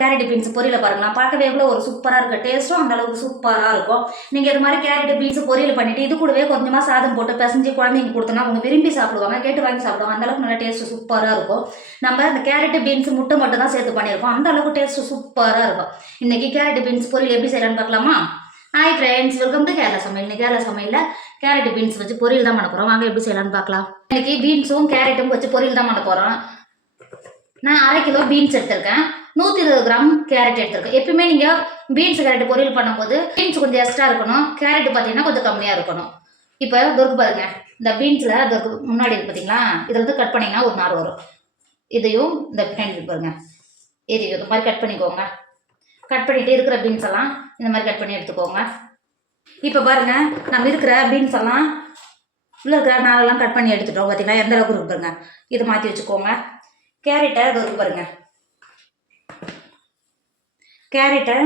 Carrot beans பொரியல பாருங்களா பார்க்கவே எவ்வளோ ஒரு சூப்பராக இருக்கு. டேஸ்ட்டும் அந்த அளவுக்கு சூப்பராக இருக்கும். நீங்கள் இது மாதிரி கேரட் பீன்ஸ் பொரியல் பண்ணிவிட்டு இது கூடவே கொஞ்சமாக சாதம் போட்டு பிசைஞ்சு குழந்தைங்க கொடுத்தோன்னா அவங்க விரும்பி சாப்பிடுவாங்க கேட்டு வாங்கி சாப்பிடுவாங்க. அந்த அளவுக்கு நல்லா டேஸ்ட் சூப்பராக இருக்கும். நம்ம அந்த கேரட் பீன்ஸ் முட்டை மட்டும் தான் சேர்த்து பண்ணியிருக்கோம். அந்த அளவுக்கு டேஸ்ட் சூப்பராக இருக்கும். இன்றைக்கி கேரட் பீன்ஸ் பொரியல் எப்படி செய்யலான்னு பார்க்கலாமா? Hi friends welcome to Kerala சமையல் இன்னைக்கு கேரளா சமையலில் கேரட் பீன்ஸ் வச்சு பொரியல் தான் பண்ண போகிறோம் வாங்க எப்படி செய்யலாம்னு பார்க்கலாம். இன்னைக்கு பீன்ஸும் கேரட்டும் வச்சு பொரியல் தான் பண்ண போகிறோம் நான் அரை கிலோ பீன்ஸ் எடுத்திருக்கேன். நூற்றி இருபது கிராம் கேரட் எடுத்திருக்கேன். எப்பயுமே நீங்கள் பீன்ஸ் கேரட் பொரியல் பண்ணும்போது பீன்ஸ் கொஞ்சம் எக்ஸ்ட்ரா இருக்கணும். கேரட் பார்த்தீங்கன்னா கொஞ்சம் கம்மியாக இருக்கணும். இப்போ தொருக்கு பாருங்க. இந்த பீன்ஸில் தொருக்கு முன்னாடி இருக்கு பார்த்தீங்களா இதில் வந்து கட் பண்ணிங்கன்னா ஒரு நார் வரும். இதையும் இந்த பின்னாடி பாருங்க. இது இது மாதிரி கட் பண்ணிக்கோங்க. கட் பண்ணிட்டு இருக்கிற பீன்ஸ் எல்லாம் இந்த மாதிரி கட் பண்ணி எடுத்துக்கோங்க. இப்போ பாருங்க. நம்ம இருக்கிற பீன்ஸ் எல்லாம் உள்ள இருக்கிற நாளெல்லாம் கட் பண்ணி எடுத்துட்டோம் பார்த்தீங்களா எந்த அளவுக்கு இருக்குங்க? இதை மாற்றி வச்சுக்கோங்க. கேரட்டை அது இருக்கு பாருங்க. கேரட்டை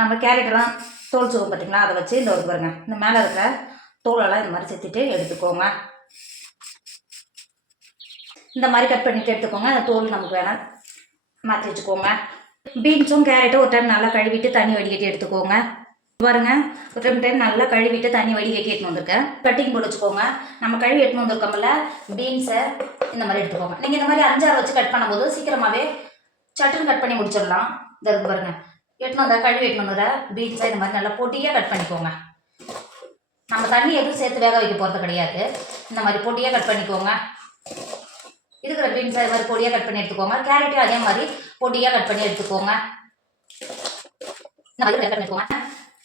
நம்ம கேரட்டெல்லாம் தோல் சுகம் பார்த்தீங்களா அதை வச்சு இந்த ஒரு பாருங்க. இந்த மேலே இருக்கிற தோலெல்லாம் இந்த மாதிரி செத்திட்டு எடுத்துக்கோங்க. இந்த மாதிரி கட் பண்ணிட்டு எடுத்துக்கோங்க. அந்த தோல் நமக்கு வேணாம் மாற்றி வச்சுக்கோங்க. பீன்ஸும் கேரட்டும் ஒரு டைம் நல்லா கழுவிட்டு தண்ணி வடிகட்டி எடுத்துக்கோங்க. பாருங்க ஒரு டைம் நல்லா கழுவிட்டு தண்ணி வடிகட்டி எடுத்துன்னு வந்திருக்கேன். கட்டிங் போட்டு வச்சுக்கோங்க. நம்ம கழுவி எடுத்துன்னு வந்திருக்கோம்ல பீன்ஸை இந்த மாதிரி எடுத்துக்கோங்க. நீங்கள் இந்த மாதிரி அஞ்சாறு வச்சு கட் பண்ணும்போது சீக்கிரமாகவே சட்டுன்னு கட் பண்ணி முடிச்சிடலாம். இந்த இருக்கு பாருங்க. எட்டுனு வந்தால் கழுவி எட்டுன்னு வந்துடுற பீன்ஸை இந்த மாதிரி நல்லா பொட்டியாக கட் பண்ணிக்கோங்க. நம்ம தண்ணி எதுவும் சேர்த்து வேக வைக்க போகிறது கிடையாது. இந்த மாதிரி பொட்டியாக கட் பண்ணிக்கோங்க. இருக்கிற பீன்ஸை இது மாதிரி பொடியாக கட் பண்ணி எடுத்துக்கோங்க. கேரட்டையும் அதே மாதிரி பொடியாக கட் பண்ணி எடுத்துக்கோங்க. இந்த மாதிரி கட் பண்ணிக்கோங்க.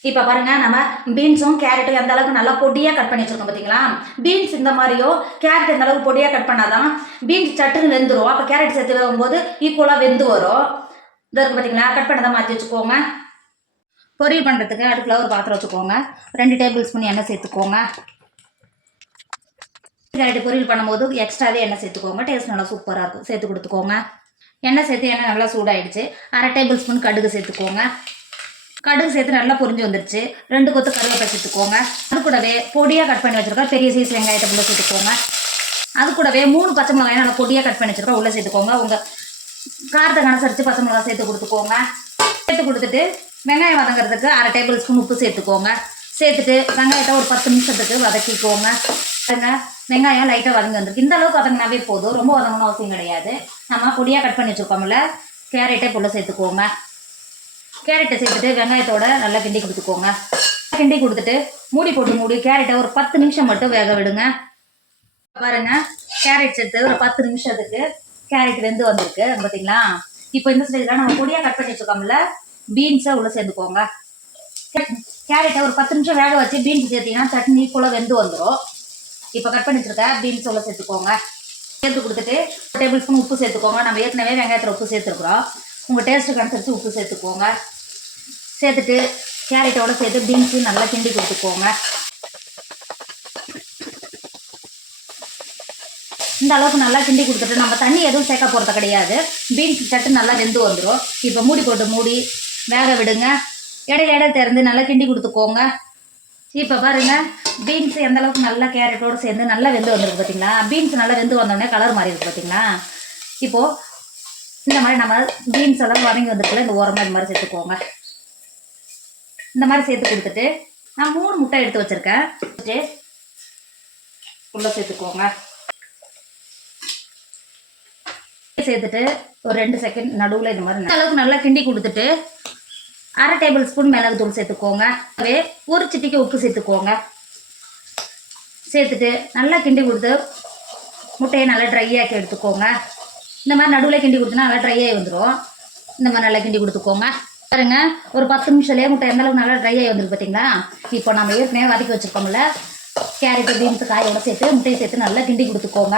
இப்போ பாருங்க நம்ம பீன்ஸும் கேரட்டும் எந்த அளவுக்கு நல்லா பொடியாக கட் பண்ணி வச்சிருக்கோம் பார்த்தீங்களா பீன்ஸ் இந்த மாதிரியோ கேரட் இந்த அளவுக்கு பொடியாக கட் பண்ணாதான் பீன்ஸ் சட்டுன்னு வெந்துடும் அப்போ கேரட் சேர்த்து வேகும்போது ஈக்குவலாக வெந்து வரும். இது இருக்கு பார்த்தீங்களா கட் பண்ணதை மாற்றி வச்சுக்கோங்க. பொரியல் பண்ணுறதுக்கு அடுப்பில் ஒரு பாத்திரம் வச்சுக்கோங்க. ரெண்டு டேபிள் ஸ்பூன் எண்ணெய் சேர்த்துக்கோங்க. கேரட் பொரியல் பண்ணும்போது எக்ஸ்ட்ராவே எண்ணெய் சேர்த்துக்கோங்க. டேஸ்ட் நல்லா சூப்பராக இருக்கும். சேர்த்து கொடுத்துக்கோங்க. எண்ணெய் சேர்த்து எண்ணெய் நல்லா சூடாயிடுச்சு. அரை டேபிள் ஸ்பூன் கடுகு சேர்த்துக்கோங்க. கடுகு சேர்த்து நல்லா பொரிஞ்சு வந்துருச்சு. ரெண்டு கொத்து கருவேப்பிலை சேர்த்துக்கோங்க. அது கூடவே பொடியாக கட் பண்ணி வச்சிருக்கோம் பெரிய சைஸ் வெங்காயத்தை உள்ள சேர்த்துக்கோங்க. அது கூடவே மூணு பச்சை மிளகாய் நல்லா பொடியாக கட் பண்ணி வச்சிருக்கோம் உள்ளே சேர்த்துக்கோங்க. உங்கள் காரத்தை கணசரிச்சு பச்சை மிளகாய் சேர்த்து கொடுத்துக்கோங்க. சேர்த்து கொடுத்துட்டு வெங்காயம் வதங்குறதுக்கு அரை டேபிள் ஸ்பூன் உப்பு சேர்த்துக்கோங்க. சேர்த்துட்டு வெங்காயத்தை ஒரு பத்து நிமிஷத்துக்கு வதக்கிக்கோங்க. வெங்காயம் லைட்டாக வதங்கி வந்துருக்கு. இந்த அளவுக்கு வதங்கினாவே போதும். ரொம்ப வதங்கணும் அவசியம் கிடையாது. நம்ம பொடியாக கட் பண்ணி வச்சுருக்கோம்ல கேரட்டை புள்ள சேர்த்துக்கோங்க. கேரட்டை சேர்த்துட்டு வெங்காயத்தோட நல்லா கிண்டி கொடுத்துக்கோங்க. கிண்டி கொடுத்துட்டு மூடி போட்டு மூடி கேரட்டை ஒரு பத்து நிமிஷம் மட்டும் வேக விடுங்க. பாருங்க கேரட் சேர்த்து ஒரு பத்து நிமிஷத்துக்கு கேரட் வெந்து வந்திருக்கு பார்த்தீங்களா இப்போ இந்த ஸ்டேஜில் நம்ம பொடியாக கட் பண்ணி வச்சுருக்கோம்ல பீன்ஸை உள்ளே சேர்த்துக்கோங்க கேரட்டை ஒரு பத்து நிமிஷம் வேக வச்சு பீன்ஸ் சேர்த்தீங்கன்னா சட்னி ஈக்குவலாக வெந்து வந்துடும் இப்போ கட் பண்ணி வச்சுருக்க பீன்ஸ் உள்ள சேர்த்துக்கோங்க. சேர்த்து கொடுத்துட்டு டேபிள் ஸ்பூன் உப்பு சேர்த்துக்கோங்க. நம்ம ஏற்கனவே வெங்காயத்தில் உப்பு சேர்த்துருக்குறோம். உங்கள் டேஸ்ட்டுக்கு அனுசரித்து உப்பு சேர்த்துக்கோங்க. சேர்த்துட்டு கேரட்டோட சேர்த்து பீன்ஸு நல்லா கிண்டி கொடுத்துக்கோங்க. இந்த அளவுக்கு நல்லா கிண்டி கொடுத்துட்டு நம்ம தண்ணி எதுவும் சேர்க்க போகிறது கிடையாது. பீன்ஸ் சட்டு நல்லா வெந்து வந்துடும் இப்போ மூடி போட்டு மூடி வேக விடுங்க. இடையில இடையில திறந்து நல்லா கிண்டி கொடுத்துக்கோங்க. இப்போ பாருங்க பீன்ஸ் எந்த அளவுக்கு நல்லா கேரட்டோடு சேர்ந்து நல்லா வெந்து வந்துருக்கு பார்த்தீங்களா பீன்ஸ் நல்லா வெந்து வந்தோடனே கலர் மாறி இருக்கு பார்த்தீங்களா இப்போது இந்த மாதிரி நம்ம பீன்ஸ் எல்லாம் வதங்கி வந்துருக்குல இந்த ஓரமாக இந்த மாதிரி சேர்த்துக்கோங்க. இந்த மாதிரி சேர்த்து கொடுத்துட்டு நான் மூணு முட்டை எடுத்து வச்சுருக்கேன். உள்ளே சேர்த்துக்கோங்க. சேர்த்துட்டு ஒரு ரெண்டு செகண்ட் நடுவில் இந்த மாதிரி அளவுக்கு நல்லா கிண்டி கொடுத்துட்டு அரை டேபிள் ஸ்பூன் தூள் சேர்த்துக்கோங்க. அதே ஒரு சிட்டிக்கு உப்பு சேர்த்துக்கோங்க. சேர்த்துட்டு நல்லா கிண்டி கொடுத்து முட்டையை நல்லா ட்ரை ஆக்கி எடுத்துக்கோங்க. இந்த மாதிரி நடுவில் கிண்டி கொடுத்தனா நல்லா ட்ரை ஆகி வந்துடும் இந்த மாதிரி நல்லா கிண்டி கொடுத்துக்கோங்க. பாருங்க ஒரு பத்து நிமிஷத்துலேயே முட்டை எந்த அளவுக்கு நல்லா ட்ரை ஆகி வந்துருக்கு பார்த்தீங்களா இப்போ நம்ம ஏற்கனவே வதக்கி வச்சுருக்கோம்ல. கேரட்டு பீன்ஸ் காயோட சேர்த்து முட்டையை சேர்த்து நல்லா கிண்டி கொடுத்துக்கோங்க.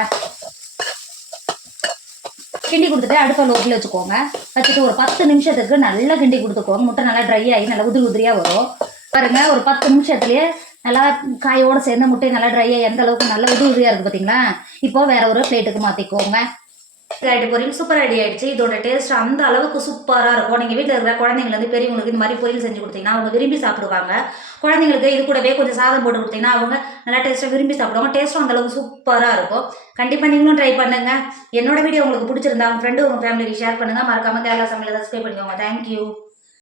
கிண்டி கொடுத்துட்டு அடுப்பை லோட்டில் வச்சுக்கோங்க. வச்சுட்டு ஒரு பத்து நிமிஷத்துக்கு நல்லா கிண்டி கொடுத்துக்கோங்க. முட்டை நல்லா ட்ரை ஆகி நல்லா உதிரி உதிரியாக வரும். பாருங்க ஒரு பத்து நிமிஷத்துலேயே நல்லா காயோட சேர்ந்து முட்டை நல்லா ட்ரை ஆகி எந்த அளவுக்கு நல்லா உதிரி உதிரியாக இருக்குது பார்த்தீங்களா இப்போ வேற ஒரு பிளேட்டுக்கு மாற்றிக்கோங்க ஆகிட்டு பொரியல் சூப்பர் ரெடி ஆயிடுச்சு. இதோட டேஸ்ட் அந்த அளவுக்கு சூப்பராக இருக்கும். நீங்கள் வீட்டில் இருக்கிற குழந்தைங்களுக்கு பெரியவங்களுக்கு இந்த மாதிரி பொரியல் செஞ்சு கொடுத்தீங்கன்னா அவங்க விரும்பி சாப்பிடுவாங்க. குழந்தைங்களுக்கு இது கூடவே கொஞ்சம் சாதம் போட்டு கொடுத்தீங்கன்னா அவங்க நல்லா டேஸ்ட்டாக விரும்பி சாப்பிடுவாங்க. டேஸ்ட்டும் அந்தளவுக்கு சூப்பராக இருக்கும். கண்டிப்பாக நீங்களும் ட்ரை பண்ணுங்க. என்னோட வீடியோ உங்களுக்கு பிடிச்சிருந்தா உங்கள் ஃப்ரெண்டு உங்கள் ஃபேமிலிக்கு ஷேர் பண்ணுங்கள் மறக்காமல் கேரளா சமையல் சப்ஸ்கிரைப் பண்ணிக்கோங்க. தேங்க்யூ